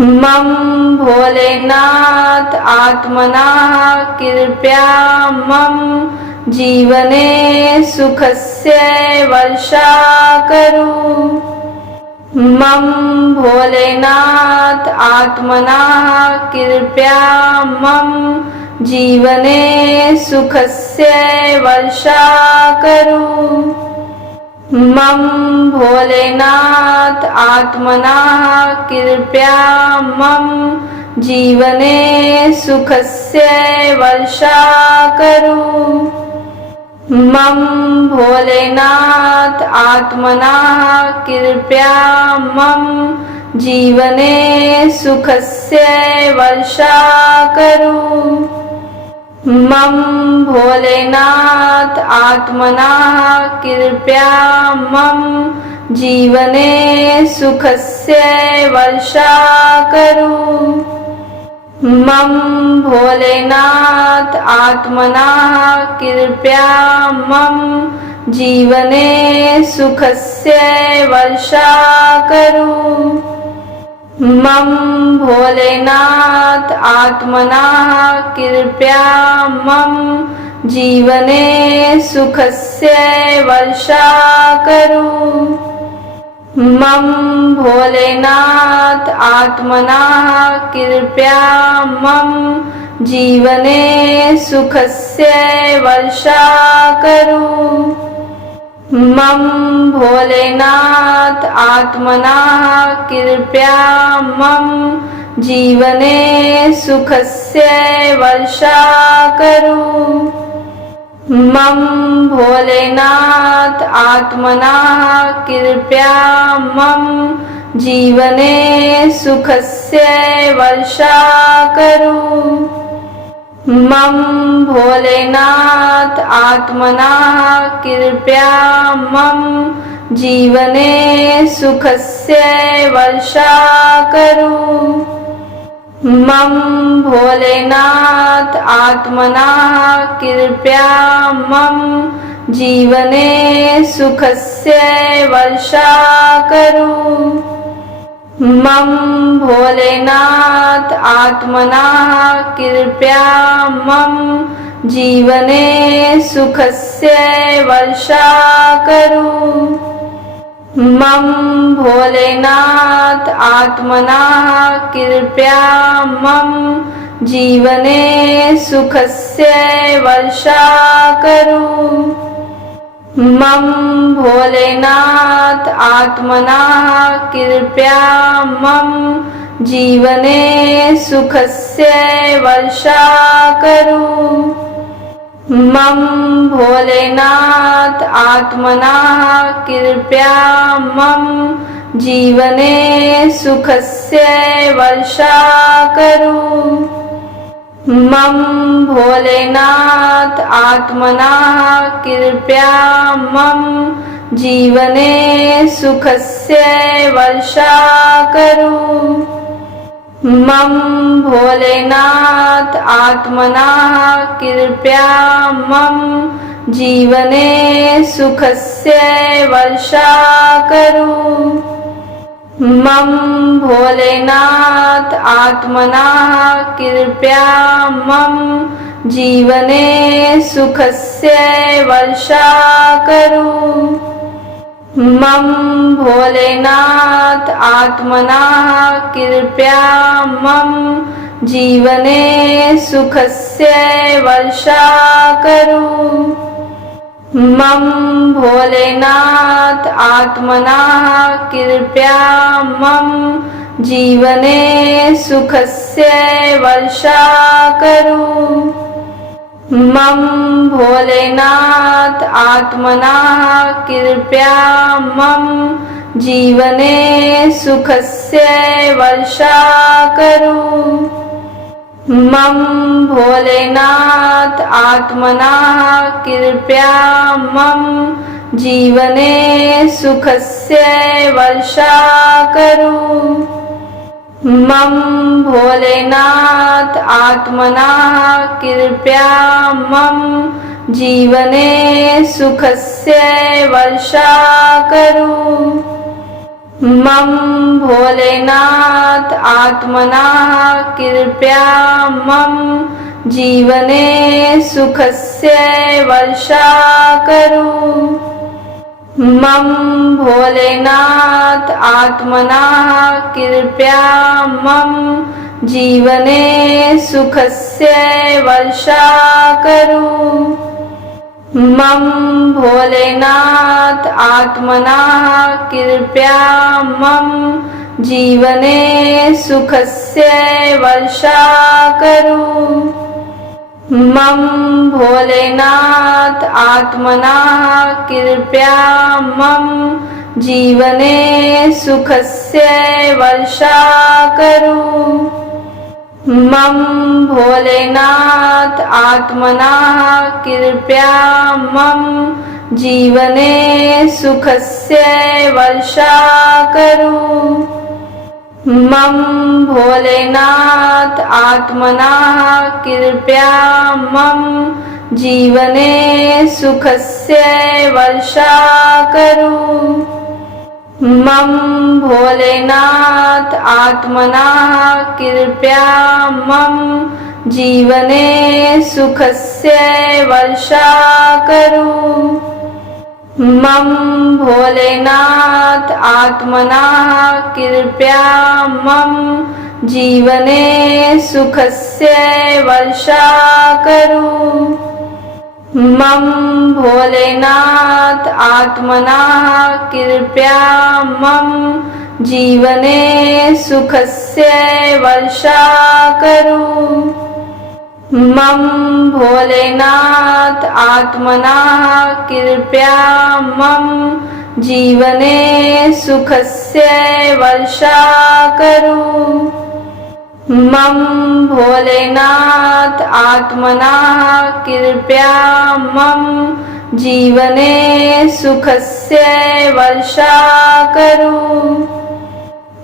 मम भोलेनाथ आत्मना कृपया मम जीवने सुखस्य वर्षा करू। मम भोलेनाथ आत्मना कृपया मम जीवने सुखस्य वर्षा करू। मम भोलेनाथ आत्मना कृपया मम जीवने सुखस्य वर्षा करू। मम भोलेनाथ आत्मना कृपया मम जीवने सुखस्य वर्षा करू। मम भोलेनाथ आत्मना कृपया मम जीवने सुखस्य वर्षा करू। मम भोलेनाथ आत्मना कृपया मम जीवने सुखस्य वर्षा करू। मम भोलेनाथ आत्मना कृपया मम जीवने सुखस्य वर्षा करू। मम भोलेनाथ आत्मना कृपया मम जीवने सुखस्य वर्षा करू। मम भोलेनाथ आत्मना कृपया मम जीवने सुखस्य वर्षा करू। मम भोलेनाथ आत्मना कृपया मम जीवने सुखस्य वर्षा करू। मम भोलेनाथ आत्मना कृपया मम जीवने सुखस्य वर्षा करू। मम भोलेनाथ आत्मना कृपया मम जीवने सुखस्य वर्षा करू। मम भोलेनाथ आत्मना कृपया मम जीवने सुखस्य वर्षा करू। मम भोलेनाथ आत्मना कृपया मम जीवने सुखस्य वर्षा करू। मम भोलेनाथ आत्मना कृपया मम जीवने सुखस्य वर्षा करू। मम भोलेनाथ आत्मना कृपया मम जीवने सुखस्य वर्षा करू। मम भोलेनाथ आत्मना कृपया मम जीवने सुखस्य वर्षा करू। मम भोलेनाथ आत्मना कृपया मम जीवने सुखस्य वर्षा करू। मम भोलेनाथ आत्मना कृपया मम जीवने सुखस्य वर्षा करू। मम भोलेनाथ आत्मना कृपया मम जीवने सुखस्य वर्षा करू। मम भोलेनाथ आत्मना कृपया मम जीवने सुखस्य वर्षा करू। मम भोलेनाथ आत्मना कृपया मम जीवने सुखस्य वर्षा करू। मम भोलेनाथ आत्मना कृपया मम जीवने सुखस्य वर्षा करू। मम भोलेनाथ आत्मना कृपया मम जीवने सुखस्य वर्षा करू। मम भोलेनाथ आत्मना कृपया मम जीवने सुखस्य वर्षा करो। मम भोलेनाथ आत्मना कृपया मम जीवने सुखस्य वर्षा करो। मम भोलेनाथ आत्मना कृपया मम जीवने सुखस्य वर्षा करो। मम भोलेनाथ आत्मना कृपया मम जीवने सुखस्य वर्षा करो। मम भोलेनाथ आत्मना कृपया मम जीवने सुखस्य वर्षा करो। मम भोलेनाथ आत्मना कृपया मम जीवने सुखस्य वर्षा करो। मम भोलेनाथ आत्मना कृपया मम जीवने सुखस्य वर्षा करो। मम भोलेनाथ आत्मना कृपया मम जीवने सुखस्य वर्षा करो। मम भोलेनाथ आत्मना कृपया मम जीवने सुखस्य वर्षा करो। मम भोलेनाथ आत्मना कृपया मम जीवने सुखस्य वर्षा करो। मम भोलेनाथ आत्मना कृपया मम जीवने सुखस्य वर्षा करो।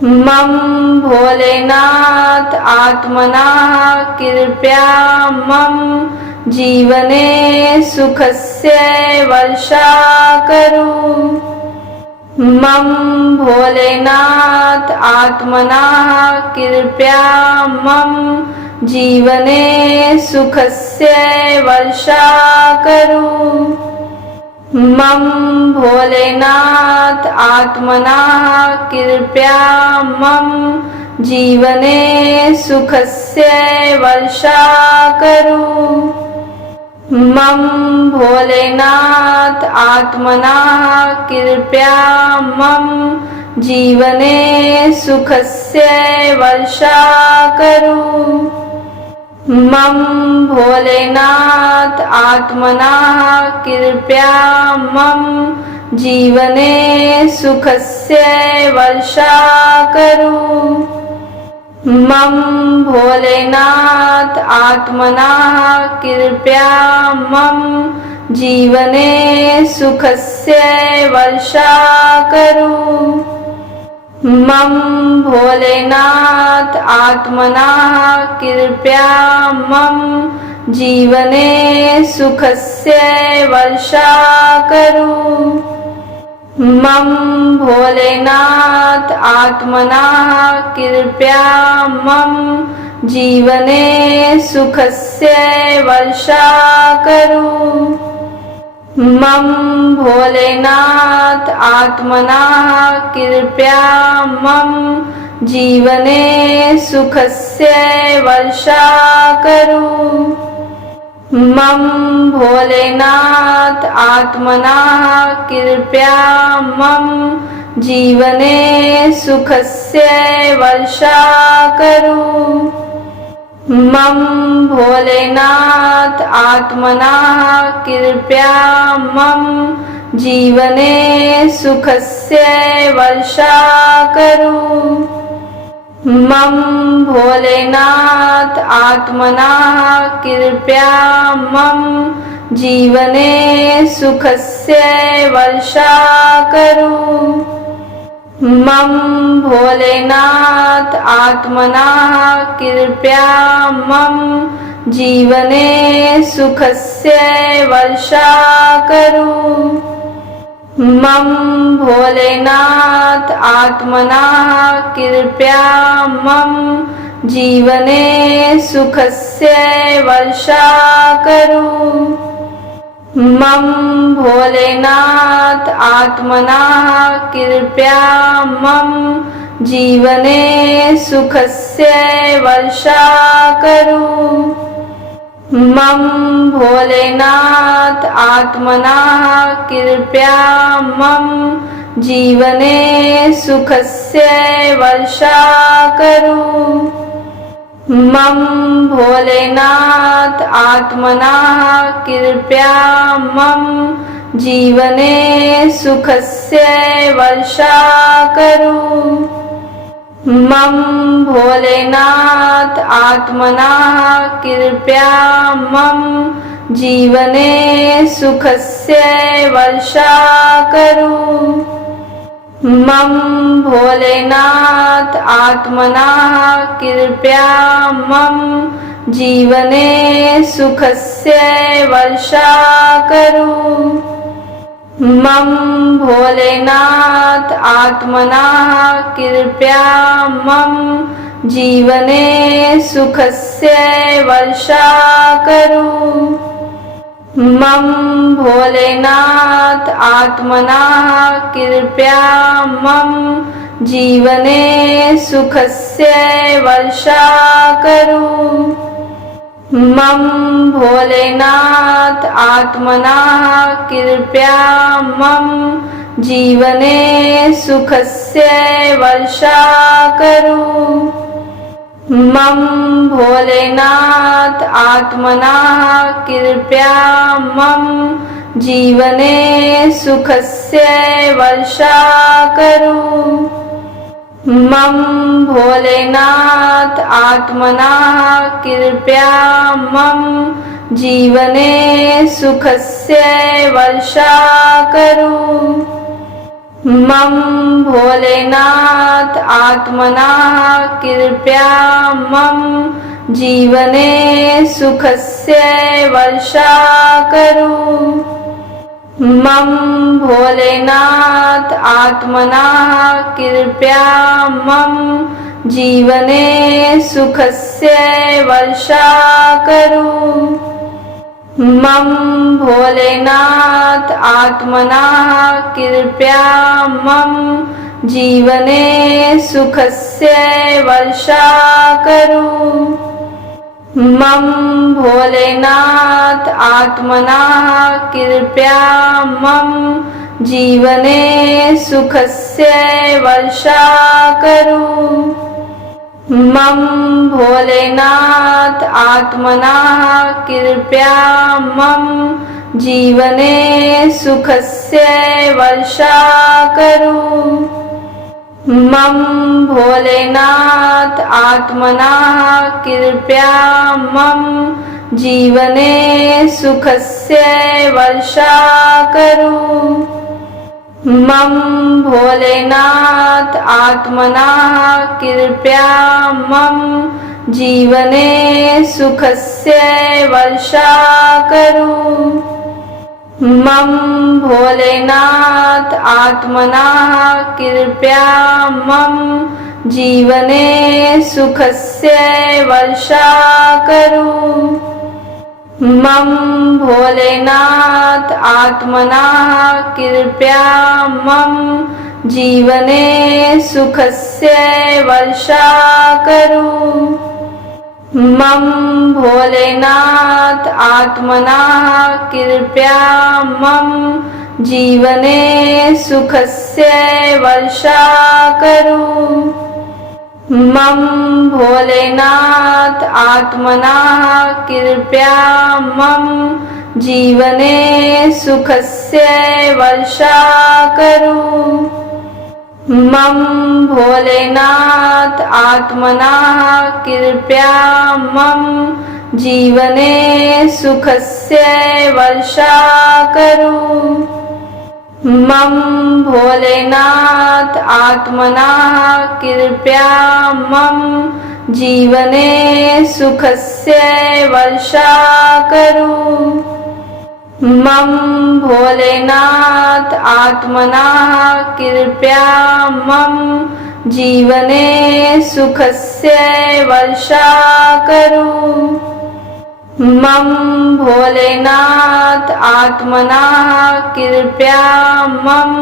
मम भोलेनाथ आत्मना कृपया मम जीवने सुखस्य वर्षा करो। मम भोलेनाथ आत्मना कृपया मम जीवने सुखस्य वर्षा करो। मम भोलेनाथ आत्मना कृपया मम जीवने सुखस्य वर्षा करो। मम भोलेनाथ आत्मना कृपया मम जीवने सुखस्य वर्षा करो। मम भोलेनाथ आत्मना कृपया मम जीवने सुखस्य वर्षा करो। मम भोलेनाथ आत्मना कृपया मम जीवने सुखस्य वर्षा करो। मम भोलेनाथ आत्मना कृपया मम जीवने सुखस्य वर्षा करो। मम भोलेनाथ आत्मना कृपया मम जीवने सुखस्य वर्षा करो। मम भोलेनाथ आत्मना कृपया मम जीवने सुखस्य वर्षा करो। मम भोलेनाथ आत्मना कृपया मम जीवने सुखस्य वर्षा करो। मम भोलेनाथ आत्मना कृपया मम जीवने सुखस्य वर्षा करो। मम भोलेनाथ आत्मना कृपया मम जीवने सुखस्य वर्षा करो। मम भोलेनाथ आत्मना कृपया मम जीवने सुखस्य वर्षा करो। मम भोलेनाथ आत्मना कृपया मम जीवने सुखस्य वर्षा करू। मम भोलेनाथ आत्मना कृपया मम जीवने सुखस्य वर्षा करू। मम भोलेनाथ आत्मना कृपया मम जीवने सुखस्य वर्षा करू। मम भोलेनाथ आत्मना कृपया मम जीवने सुखस्य वर्षा करू। मम भोलेनाथ आत्मना कृपया मम जीवने सुखस्य वर्षा करू। मम भोलेनाथ आत्मना कृपया मम जीवने सुखस्य वर्षा करू। मम भोलेनाथ आत्मना कृपया मम जीवने सुखस्य वर्षा करू। मम भोलेनाथ आत्मना कृपया मम जीवने सुखस्य वर्षा करू। मम भोलेनाथ आत्मना कृपया मम जीवने सुखस्य वर्षा करू। मम भोलेनाथ आत्मना कृपया मम जीवने सुखस्य वर्षा करू। मम भोलेनाथ आत्मना कृपया मम जीवने सुखस्य वर्षा करू। मम भोलेनाथ आत्मना कृपया मम जीवने सुखस्य वर्षा करू। मम भोलेनाथ आत्मना कृपया मम जीवने सुखस्य वर्षा करू। मम भोलेनाथ आत्मना कृपया मम जीवने सुखस्य वर्षा करू। मम भोलेनाथ आत्मना कृपया मम जीवने सुखस्य वर्षा करू। मम भोलेनाथ आत्मना कृपया मम जीवने सुखस्य वर्षा करू। मम भोलेनाथ आत्मना कृपया मम जीवने सुखस्य वर्षा करू। मम भोलेनाथ आत्मना कृपया मम जीवने सुखस्य वर्षा करू। मम भोलेनाथ आत्मना कृपया मम जीवने सुखस्य वर्षा करू। मम भोलेनाथ आत्मना कृपया मम जीवने सुखस्य वर्षा करू। मम भोलेनाथ आत्मना कृपया मम जीवने सुखस्य वर्षा करू। मम भोलेनाथ आत्मना कृपया मम जीवने सुखस्य वर्षा करू। मम भोलेनाथ आत्मना कृपया मम जीवने सुखस्य वर्षा करू। मम भोलेनाथ आत्मना कृपया मम जीवने सुखस्य वर्षा करू। मम भोलेनाथ आत्मनः कृपया मम जीवने सुखस्य वर्षा करो। मम भोलेनाथ आत्मनः कृपया मम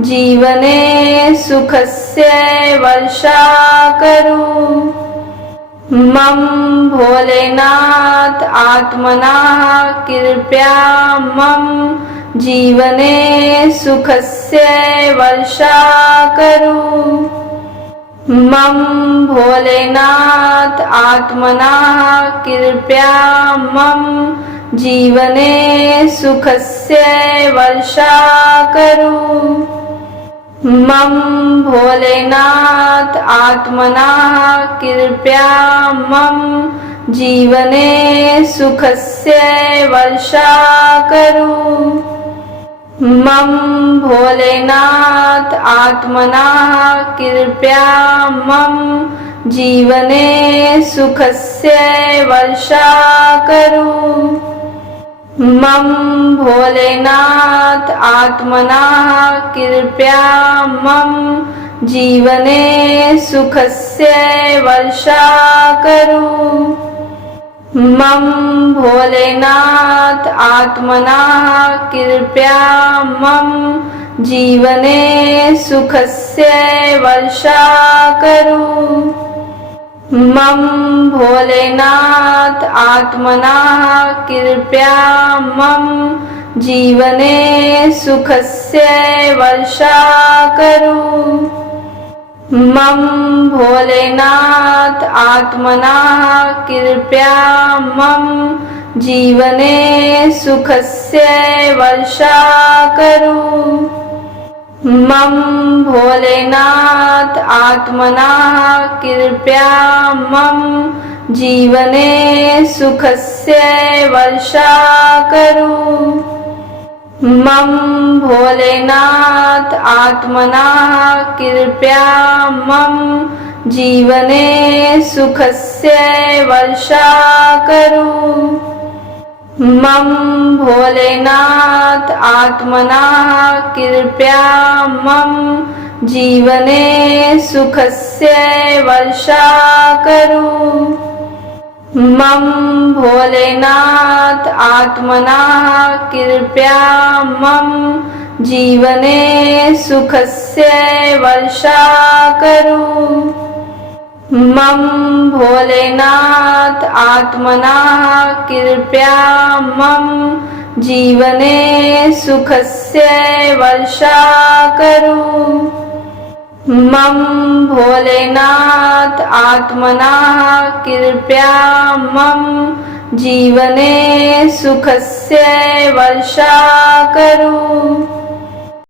जीवने सुखस्य वर्षा करो। मम भोलेनाथ आत्मनः कृपया मम जीवने सुखस्य वर्षा करो। मम भोलेनाथ आत्मनः कृपया मम जीवने सुखस्य वर्षा करो। मम भोलेनाथ आत्मनः कृपया मम जीवने सुखस्य वर्षा करो। मम भोलेनाथ आत्मनः कृपया मम जीवने सुखस्य वर्षा करो। मम भोलेनाथ आत्मनः कृपया मम जीवने सुखस्य वर्षा करो। मम भोलेनाथ आत्मनः कृपया मम जीवने सुखस्य वर्षा करो। मम भोलेनाथ आत्मनः कृपया मम जीवने सुखस्य वर्षा करो। मम भोलेनाथ आत्मनः कृपया मम जीवने सुखस्य वर्षा करो। मम भोलेनाथ आत्मनः कृपया मम जीवने सुखस्य वर्षा करो। मम भोलेनाथ आत्मनः कृपया मम जीवने सुखस्य वर्षा करो। मम भोलेनाथ आत्मनः कृपया मम जीवने सुखस्य वर्षा करो। मम भोलेनाथ आत्मनः कृपया मम जीवने सुखस्य वर्षा करो। मम भोलेनाथ आत्मनः कृपया मम जीवने सुखस्य वर्षा करो। मम भोलेनाथ आत्मनः कृपया मम जीवने सुखस्य वर्षा करो।